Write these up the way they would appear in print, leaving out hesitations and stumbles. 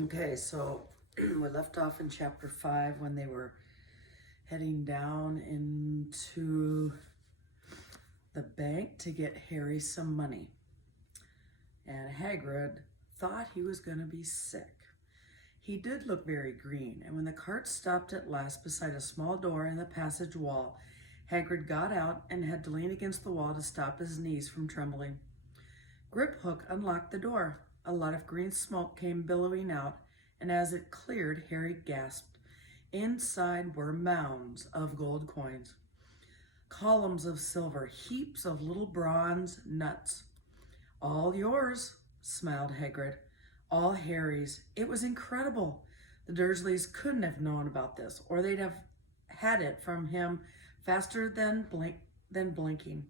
Okay, so we left off in chapter 5 when they were heading down into the bank to get Harry some money. And Hagrid thought he was going to be sick. He did look very green, and when the cart stopped at last beside a small door in the passage wall, Hagrid got out and had to lean against the wall to stop his knees from trembling. Griphook unlocked the door. A lot of green smoke came billowing out, and as it cleared, Harry gasped. Inside were mounds of gold coins, columns of silver, heaps of little bronze nuts. All yours, smiled Hagrid. All Harry's. It was incredible. The Dursleys couldn't have known about this, or they'd have had it from him faster than blinking.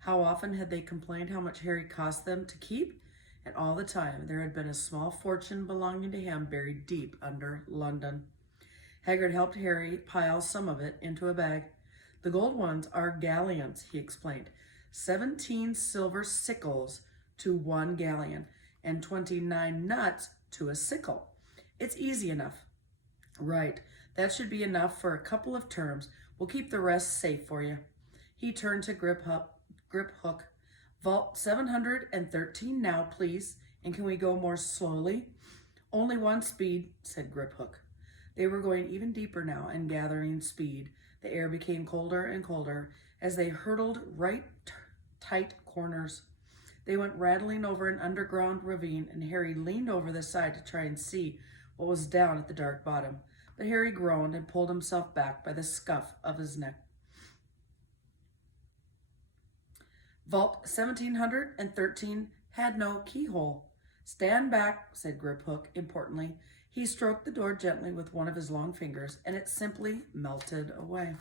How often had they complained how much Harry cost them to keep? And all the time there had been a small fortune belonging to him buried deep under London. Hagrid helped Harry pile some of it into a bag. The gold ones are galleons, he explained. 17 silver sickles to 1 galleon, and 29 nuts to a sickle. It's easy enough. Right, that should be enough for a couple of terms. We'll keep the rest safe for you. He turned to Griphook. Vault 713 now, please. And can we go more slowly? Only one speed, said Griphook. They were going even deeper now and gathering speed. The air became colder and colder as they hurtled tight corners. They went rattling over an underground ravine, and Harry leaned over the side to try and see what was down at the dark bottom. But Harry groaned and pulled himself back by the scuff of his neck. Vault 1713 had no keyhole. Stand back, said Griphook importantly. He stroked the door gently with one of his long fingers, and it simply melted away.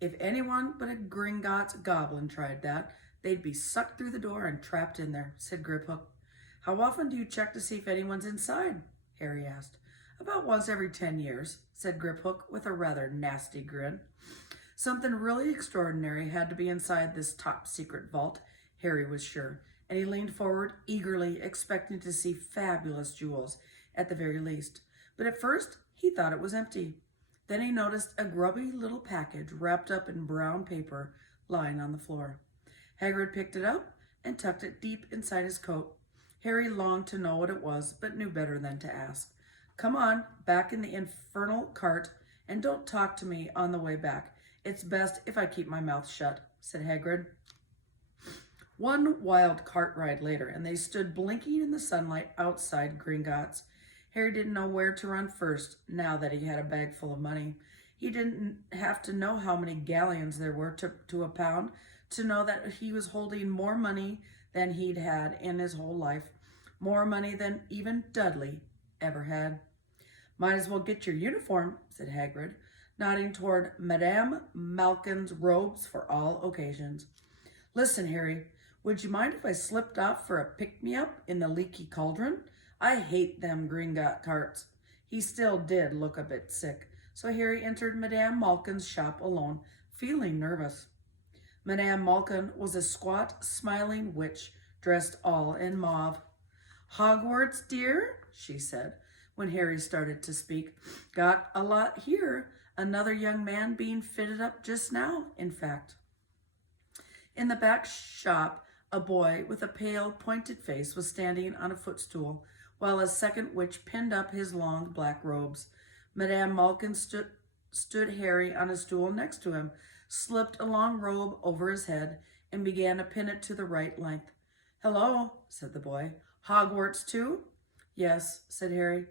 If anyone but a Gringotts goblin tried that, they'd be sucked through the door and trapped in there, said Griphook. How often do you check to see if anyone's inside? Harry asked. About once every 10 years, said Griphook with a rather nasty grin. Something really extraordinary had to be inside this top-secret vault, Harry was sure, and he leaned forward eagerly, expecting to see fabulous jewels, at the very least. But at first, he thought it was empty. Then he noticed a grubby little package wrapped up in brown paper lying on the floor. Hagrid picked it up and tucked it deep inside his coat. Harry longed to know what it was, but knew better than to ask. Come on, back in the infernal cart, and don't talk to me on the way back. It's best if I keep my mouth shut, said Hagrid. One wild cart ride later, and they stood blinking in the sunlight outside Gringotts. Harry didn't know where to run first, now that he had a bag full of money. He didn't have to know how many galleons there were to a pound to know that he was holding more money than he'd had in his whole life, more money than even Dudley ever had. Might as well get your uniform, said Hagrid, nodding toward Madame Malkin's robes for all occasions. Listen, Harry, would you mind if I slipped off for a pick-me-up in the leaky cauldron? I hate them Gringotts carts. He still did look a bit sick, so Harry entered Madame Malkin's shop alone, feeling nervous. Madame Malkin was a squat, smiling witch, dressed all in mauve. Hogwarts, dear, she said, when Harry started to speak. Got a lot here. Another young man being fitted up just now, in fact. In the back shop, a boy with a pale, pointed face was standing on a footstool, while a second witch pinned up his long black robes. Madame Malkin stood Harry on a stool next to him, slipped a long robe over his head, and began to pin it to the right length. Hello, said the boy. Hogwarts too? Yes, said Harry.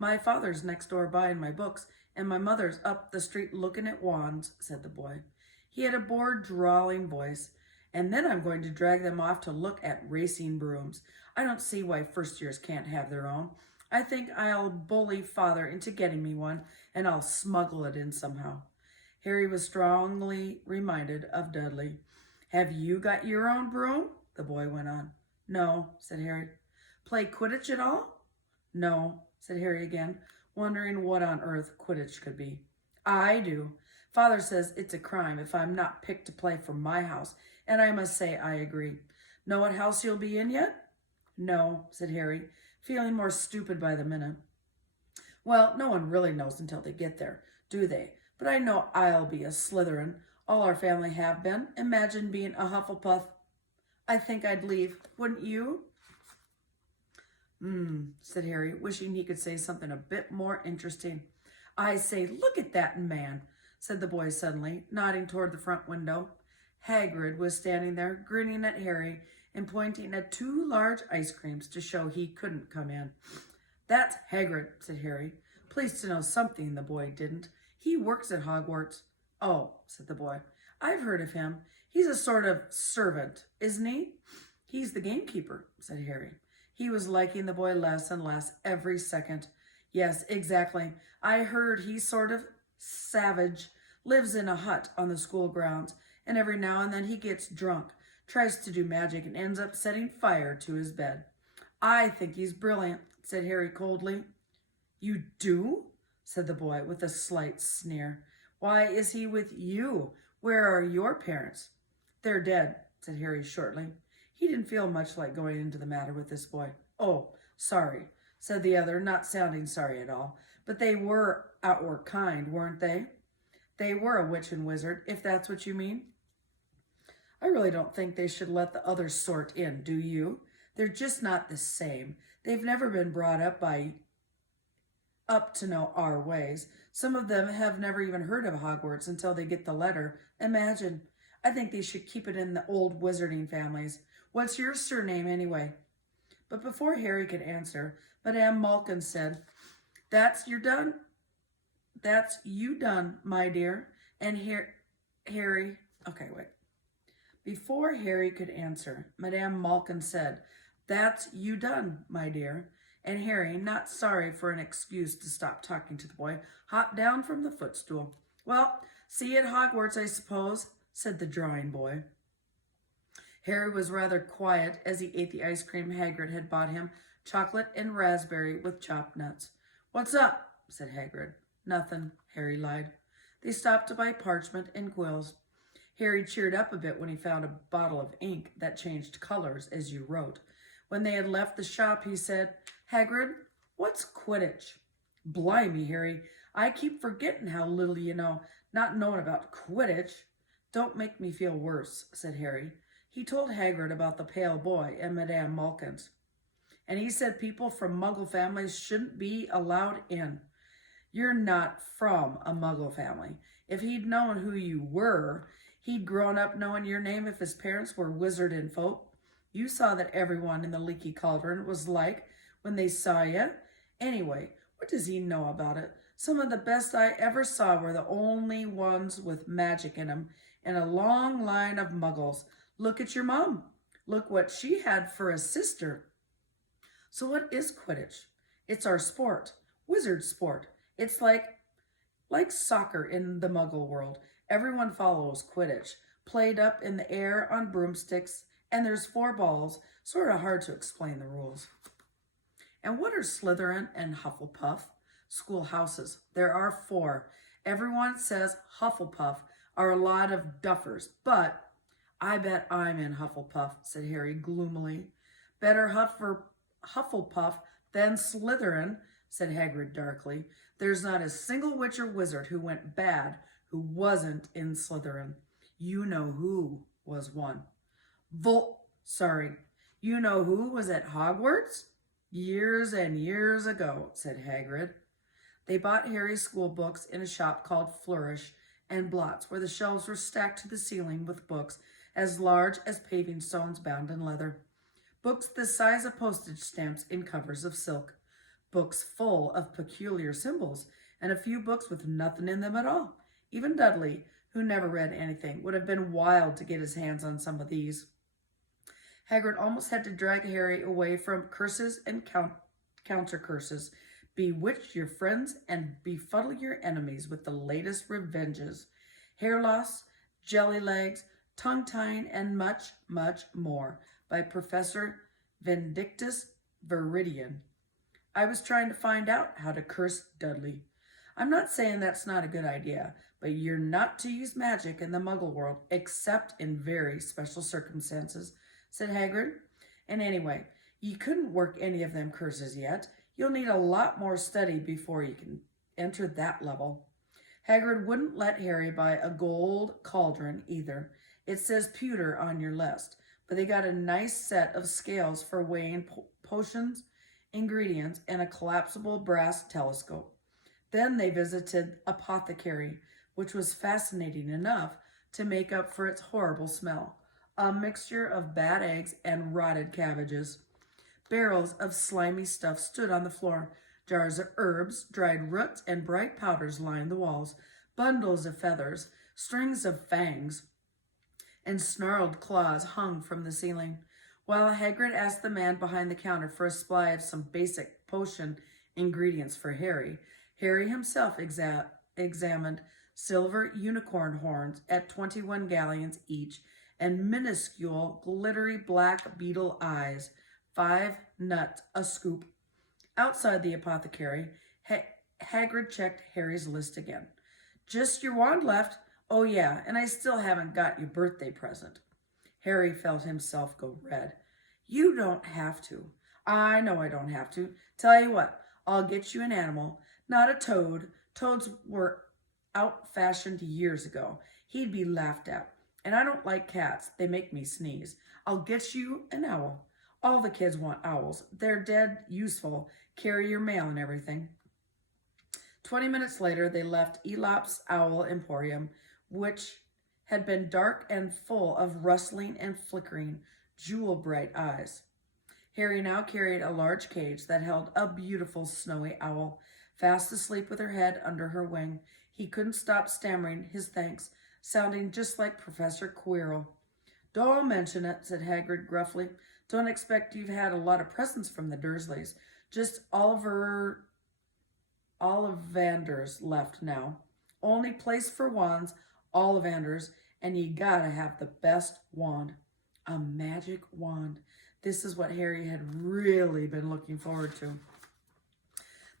My father's next door buying my books, and my mother's up the street looking at wands, said the boy. He had a bored, drawling voice. And then I'm going to drag them off to look at racing brooms. I don't see why first years can't have their own. I think I'll bully father into getting me one, and I'll smuggle it in somehow. Harry was strongly reminded of Dudley. Have you got your own broom? The boy went on. No, said Harry. Play Quidditch at all? No, said Harry again, wondering what on earth Quidditch could be. I do. Father says it's a crime if I'm not picked to play for my house, and I must say I agree. Know what house you'll be in yet? No, said Harry, feeling more stupid by the minute. Well, no one really knows until they get there, do they? But I know I'll be a Slytherin. All our family have been. Imagine being a Hufflepuff. I think I'd leave. Wouldn't you? Said Harry, wishing he could say something a bit more interesting. I say, look at that man, said the boy suddenly, nodding toward the front window. Hagrid was standing there, grinning at Harry and pointing at 2 large ice creams to show he couldn't come in. That's Hagrid, said Harry, pleased to know something the boy didn't. He works at Hogwarts. Oh, said the boy, I've heard of him. He's a sort of servant, isn't he? He's the gamekeeper, said Harry. He was liking the boy less and less every second. Yes, exactly. I heard he's sort of savage, lives in a hut on the school grounds, and every now and then he gets drunk, tries to do magic, and ends up setting fire to his bed. I think he's brilliant, said Harry coldly. You do? Said the boy with a slight sneer. Why is he with you? Where are your parents? They're dead, said Harry shortly. He didn't feel much like going into the matter with this boy. Oh, sorry, said the other, not sounding sorry at all. But they were outward kind, weren't they? They were a witch and wizard, if that's what you mean. I really don't think they should let the other sort in, do you? They're just not the same. They've never been brought up to know our ways. Some of them have never even heard of Hogwarts until they get the letter. Imagine. I think they should keep it in the old wizarding families. What's your surname, anyway? But before Harry could answer, Madame Malkin said, That's you done, my dear. And Harry, okay, wait. Before Harry could answer, Madame Malkin said, That's you done, my dear. And Harry, not sorry for an excuse to stop talking to the boy, hopped down from the footstool. Well, see you at Hogwarts, I suppose, said the drawing boy. Harry was rather quiet as he ate the ice cream Hagrid had bought him, chocolate and raspberry with chopped nuts. What's up? Said Hagrid. Nothing, Harry lied. They stopped to buy parchment and quills. Harry cheered up a bit when he found a bottle of ink that changed colors as you wrote. When they had left the shop, he said, Hagrid, what's Quidditch? Blimey, Harry, I keep forgetting how little you know, not knowing about Quidditch. Don't make me feel worse, said Harry. He told Hagrid about the pale boy and Madame Malkin's. And he said people from Muggle families shouldn't be allowed in. You're not from a Muggle family. If he'd known who you were, he'd grown up knowing your name if his parents were wizarding folk. You saw that everyone in the Leaky Cauldron was like when they saw you. Anyway, what does he know about it? Some of the best I ever saw were the only ones with magic in them, and a long line of muggles. Look at your mom. Look what she had for a sister. So what is Quidditch? It's our sport, wizard sport. It's like soccer in the Muggle world. Everyone follows Quidditch, played up in the air on broomsticks, and there's 4 balls, sort of hard to explain the rules. And what are Slytherin and Hufflepuff? Schoolhouses. There are 4. Everyone says Hufflepuff are a lot of duffers, but I bet I'm in Hufflepuff, said Harry gloomily. Better Hufflepuff than Slytherin, said Hagrid darkly. There's not a single witch or wizard who went bad who wasn't in Slytherin. You know who was one. You know who was at Hogwarts? Years and years ago, said Hagrid. They bought Harry's school books in a shop called Flourish and Blots, where the shelves were stacked to the ceiling with books as large as paving stones bound in leather. Books the size of postage stamps in covers of silk. Books full of peculiar symbols, and a few books with nothing in them at all. Even Dudley, who never read anything, would have been wild to get his hands on some of these. Hagrid almost had to drag Harry away from curses and counter curses. Bewitch your friends and befuddle your enemies with the latest revenges. Hair loss, jelly legs, tongue-tying, and much, much more by Professor Vindictus Viridian. I was trying to find out how to curse Dudley. I'm not saying that's not a good idea, but you're not to use magic in the Muggle world except in very special circumstances, said Hagrid. And anyway, You couldn't work any of them curses yet. You'll need a lot more study before you can enter that level. Hagrid wouldn't let Harry buy a gold cauldron either. It says pewter on your list, but they got a nice set of scales for weighing potions, ingredients, and a collapsible brass telescope. Then they visited Apothecary, which was fascinating enough to make up for its horrible smell. A mixture of bad eggs and rotted cabbages. Barrels of slimy stuff stood on the floor. Jars of herbs, dried roots, and bright powders lined the walls. Bundles of feathers, strings of fangs, and snarled claws hung from the ceiling. While Hagrid asked the man behind the counter for a supply of some basic potion ingredients for Harry, Harry himself examined silver unicorn horns at 21 galleons each and minuscule glittery black beetle eyes, 5 nuts a scoop. Outside the apothecary, Hagrid checked Harry's list again. Just your wand left? Oh yeah, and I still haven't got your birthday present. Harry felt himself go red. You don't have to. I know I don't have to. Tell you what, I'll get you an animal, not a toad. Toads were out-fashioned years ago. He'd be laughed at. And I don't like cats. They make me sneeze. I'll get you an owl. All the kids want owls. They're dead useful. Carry your mail and everything. 20 minutes later, they left Elop's Owl Emporium, which had been dark and full of rustling and flickering, jewel-bright eyes. Harry now carried a large cage that held a beautiful snowy owl, fast asleep with her head under her wing. He couldn't stop stammering his thanks, sounding just like Professor Quirrell. Don't mention it, said Hagrid gruffly. Don't expect you've had a lot of presents from the Dursleys. Just Ollivanders left now. Only place for wands, Ollivanders, and you gotta have the best wand. A magic wand. This is what Harry had really been looking forward to.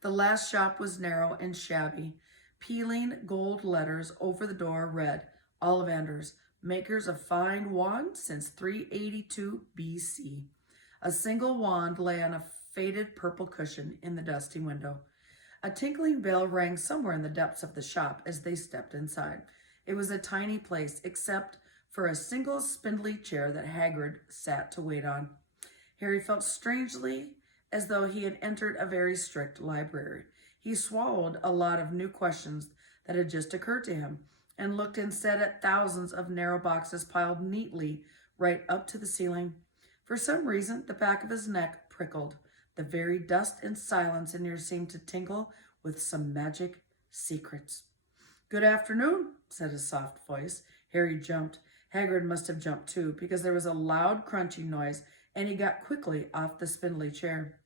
The last shop was narrow and shabby. Peeling gold letters over the door read, Ollivanders, makers of fine wands since 382 BC. A single wand lay on a faded purple cushion in the dusty window. A tinkling bell rang somewhere in the depths of the shop as they stepped inside. It was a tiny place, except for a single spindly chair that Hagrid sat to wait on. Harry felt strangely as though he had entered a very strict library. He swallowed a lot of new questions that had just occurred to him and looked instead at thousands of narrow boxes piled neatly right up to the ceiling. For some reason, the back of his neck prickled. The very dust and silence in here seemed to tingle with some magic secrets. Good afternoon, said a soft voice. Harry jumped. Hagrid must have jumped too, because there was a loud crunching noise, and he got quickly off the spindly chair.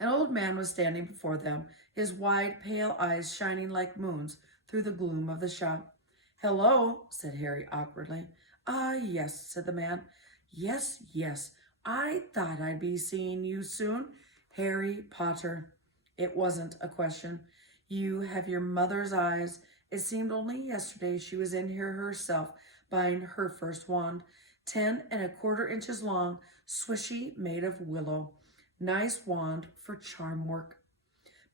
An old man was standing before them, his wide, pale eyes shining like moons through the gloom of the shop. Hello, said Harry awkwardly. Ah, yes, said the man. Yes, yes, I thought I'd be seeing you soon. Harry Potter. It wasn't a question. You have your mother's eyes. It seemed only yesterday she was in here herself, buying her first wand, 10 1/4 inches long, swishy, made of willow. Nice wand for charm work.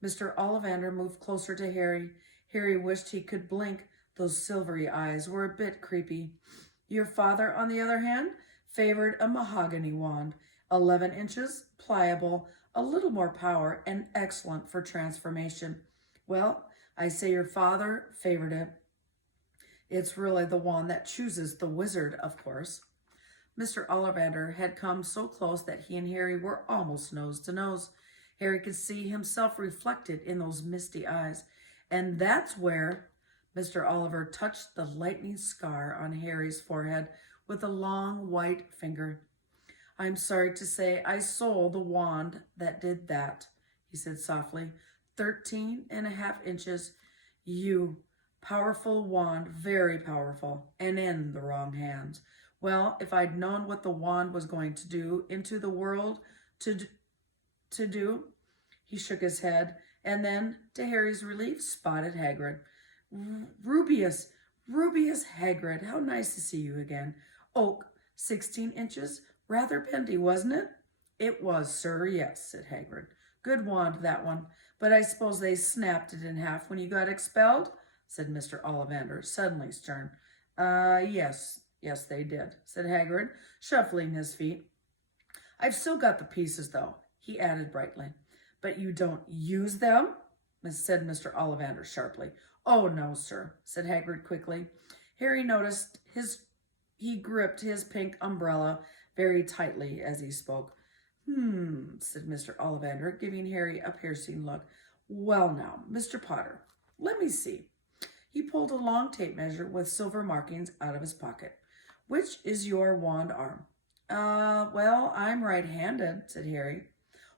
Mr. Ollivander moved closer to Harry. Harry wished he could blink. Those silvery eyes were a bit creepy. Your father, on the other hand, favored a mahogany wand, 11 inches, pliable, a little more power, and excellent for transformation. Well, I say your father favored it. It's really the wand that chooses the wizard, of course. Mr. Ollivander had come so close that he and Harry were almost nose to nose. Harry could see himself reflected in those misty eyes. And that's where Mr. Oliver touched the lightning scar on Harry's forehead with a long white finger. I'm sorry to say I sold the wand that did that, he said softly. 13 1/2 inches. You, powerful wand, very powerful, and in the wrong hands. Well, if I'd known what the wand was going to do into the world to do, he shook his head, and then, to Harry's relief, spotted Hagrid. Rubeus Hagrid, how nice to see you again. Oak, 16 inches, rather bendy, wasn't it? It was, sir, yes, said Hagrid. Good wand, that one. But I suppose they snapped it in half when you got expelled? Said Mr. Ollivander, suddenly stern. Yes, they did, said Hagrid, shuffling his feet. I've still got the pieces, though, he added brightly. But you don't use them? Said Mr. Ollivander sharply. Oh, no, sir, said Hagrid quickly. Harry noticed he gripped his pink umbrella very tightly as he spoke. Said Mr. Ollivander, giving Harry a piercing look. Well now, Mr. Potter, let me see. He pulled a long tape measure with silver markings out of his pocket. Which is your wand arm? Well, I'm right-handed, said Harry.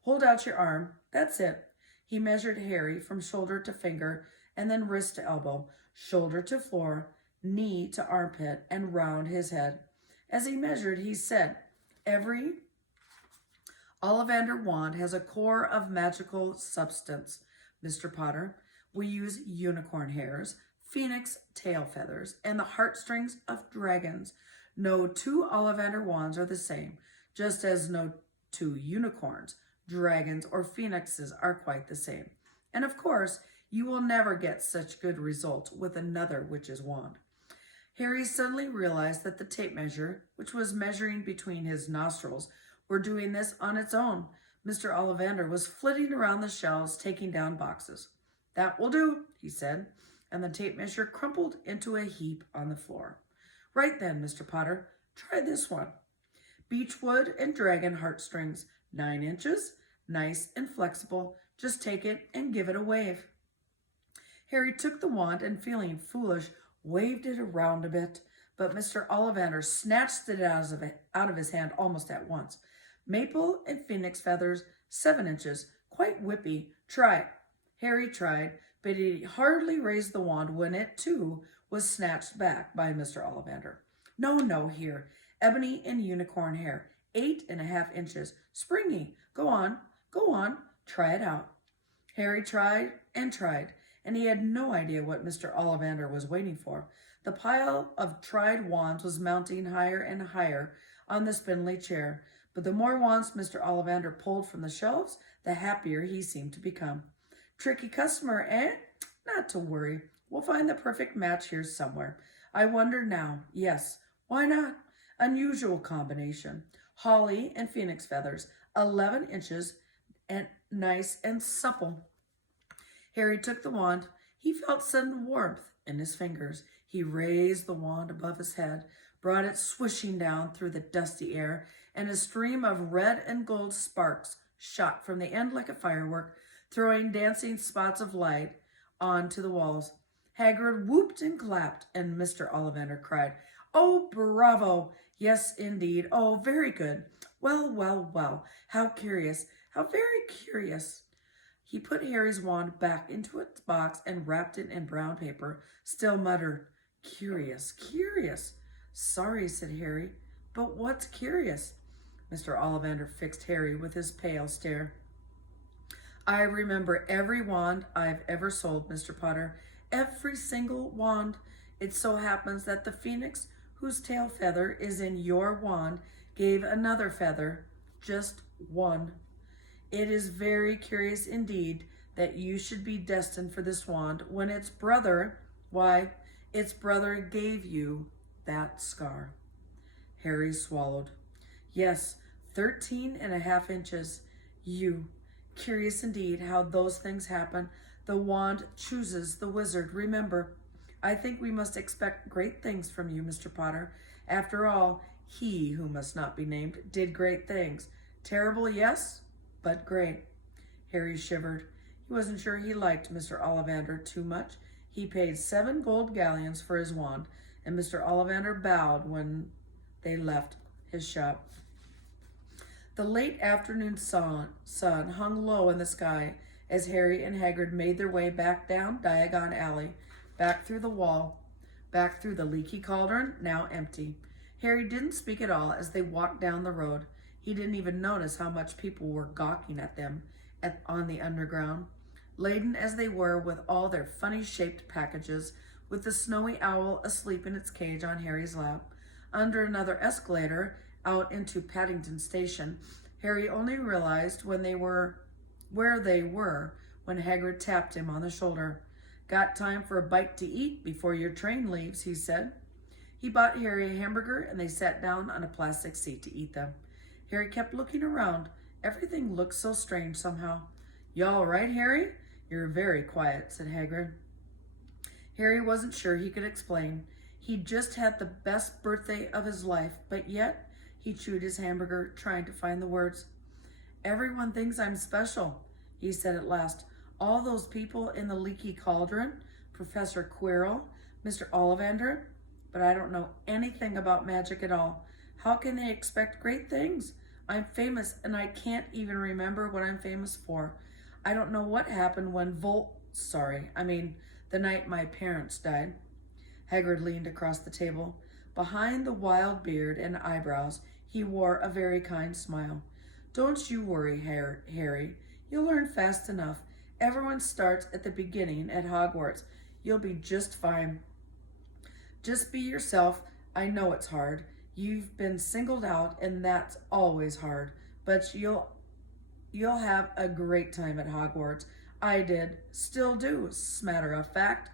Hold out your arm. That's it. He measured Harry from shoulder to finger, and then wrist to elbow, shoulder to floor, knee to armpit, and round his head. As he measured, he said, Every Ollivander wand has a core of magical substance, Mr. Potter. We use unicorn hairs, phoenix tail feathers, and the heartstrings of dragons. No two Ollivander wands are the same, just as no two unicorns, dragons, or phoenixes are quite the same. And of course, you will never get such good results with another witch's wand. Harry suddenly realized that the tape measure, which was measuring between his nostrils, were doing this on its own. Mr. Ollivander was flitting around the shelves, taking down boxes. That will do, he said, and the tape measure crumpled into a heap on the floor. Right then, Mr. Potter, try this one. Beechwood and dragon heartstrings, 9 inches, nice and flexible. Just take it and give it a wave. Harry took the wand and, feeling foolish, waved it around a bit, but Mr. Ollivander snatched it out of his hand almost at once. Maple and phoenix feathers, 7 inches, quite whippy. Try it. Harry tried, but he hardly raised the wand when it, too, was snatched back by Mr. Ollivander. No, here. Ebony and unicorn hair, 8.5 inches. Springy. Go on. Try it out. Harry tried, and he had no idea what Mr. Ollivander was waiting for. The pile of tried wands was mounting higher and higher on the spindly chair, but the more wands Mr. Ollivander pulled from the shelves, the happier he seemed to become. Tricky customer, eh? Not to worry. We'll find the perfect match here somewhere. I wonder now. Yes, why not? Unusual combination. Holly and phoenix feathers, 11 inches, and nice and supple. Harry took the wand. He felt sudden warmth in his fingers. He raised the wand above his head, brought it swishing down through the dusty air, and a stream of red and gold sparks shot from the end like a firework, throwing dancing spots of light onto the walls. Hagrid whooped and clapped, and Mr. Ollivander cried, Oh, bravo! Yes, indeed. Oh, very good. Well. How curious. How very curious. He put Harry's wand back into its box and wrapped it in brown paper, still muttered, Curious. Sorry, said Harry, but what's curious? Mr. Ollivander fixed Harry with his pale stare. I remember every wand I've ever sold, Mr. Potter. Every single wand. It so happens that the phoenix whose tail feather is in your wand gave another feather, just one. It is very curious indeed that you should be destined for this wand when its brother gave you that scar. Harry swallowed. Yes, 13.5 inches. Curious indeed how those things happen. The wand chooses the wizard. Remember, I think we must expect great things from you, Mr. Potter. After all, he who must not be named did great things. Terrible, yes, but great. Harry shivered. He wasn't sure he liked Mr. Ollivander too much. He paid 7 gold galleons for his wand, and Mr. Ollivander bowed when they left his shop. The late afternoon sun hung low in the sky as Harry and Hagrid made their way back down Diagon Alley, back through the wall, back through the leaky cauldron, now empty. Harry didn't speak at all as they walked down the road. He didn't even notice how much people were gawking at them on the underground, laden as they were with all their funny-shaped packages, with the snowy owl asleep in its cage on Harry's lap. Under another escalator, out into Paddington Station, Harry only realized when they were where they were when Hagrid tapped him on the shoulder. Got time for a bite to eat before your train leaves, he said. He bought Harry a hamburger and they sat down on a plastic seat to eat them. Harry kept looking around. Everything looked so strange somehow. You all right, Harry? You're very quiet, said Hagrid. Harry wasn't sure he could explain. He'd just had the best birthday of his life, but yet he chewed his hamburger, trying to find the words. Everyone thinks I'm special, he said at last. All those people in the leaky cauldron, Professor Quirrell, Mr. Ollivander, but I don't know anything about magic at all. How can they expect great things? I'm famous and I can't even remember what I'm famous for. I don't know what happened when the night my parents died. Hagrid leaned across the table. Behind the wild beard and eyebrows, he wore a very kind smile. Don't you worry, Harry. You'll learn fast enough. Everyone starts at the beginning at Hogwarts. You'll be just fine. Just be yourself. I know it's hard. You've been singled out, and that's always hard. But you'll have a great time at Hogwarts. I did. Still do, matter of fact.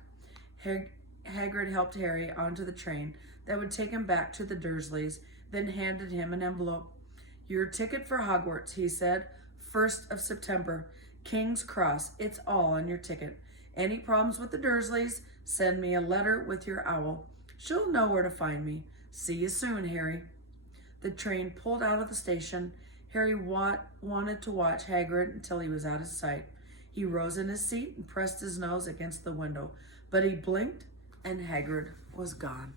Hagrid helped Harry onto the train that would take him back to the Dursleys, then handed him an envelope. Your ticket for Hogwarts, he said. 1st of September. King's Cross. It's all on your ticket. Any problems with the Dursleys, send me a letter with your owl. She'll know where to find me. See you soon, Harry. The train pulled out of the station. Harry wanted to watch Hagrid until he was out of sight. He rose in his seat and pressed his nose against the window, but he blinked and Hagrid was gone.